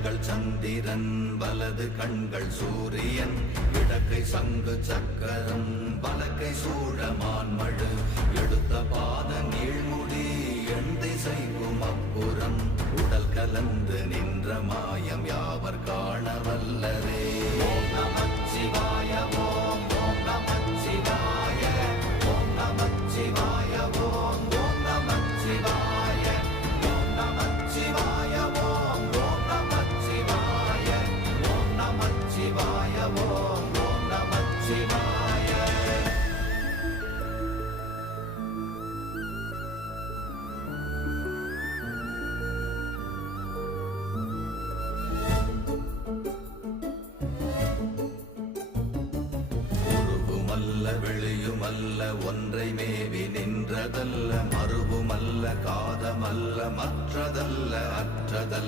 கண்கள் சந்திரன் வலது கண்கள் சூரியன் இடக்கை சங்கு சக்கரம் வலக்கை சூழமான்மழு எடுத்த பாத நீழ்முடி எண் திசைக்கும் அப்புறம் உடல் கலந்து நின்ற மாயம் யாவர் காண வல்லரே. ஓம் நமச்சிவாய ஓம் ஓம் நமச்சிவாய ஓம் நமச்சிவாய ஓம் ஓம் நமச்சிவாய ஓம் நமச்சிவாய ஓம் ஓம் நமச்சிவாய ஓம் நமச்சிவாய ஓம் ஓம் நமச்சிவாய. வெளியுமல்ல ஒன்றை மேவி நின்றதல்ல மறுவுமல்ல காதமல்ல மற்றதல்ல அற்றதல்ல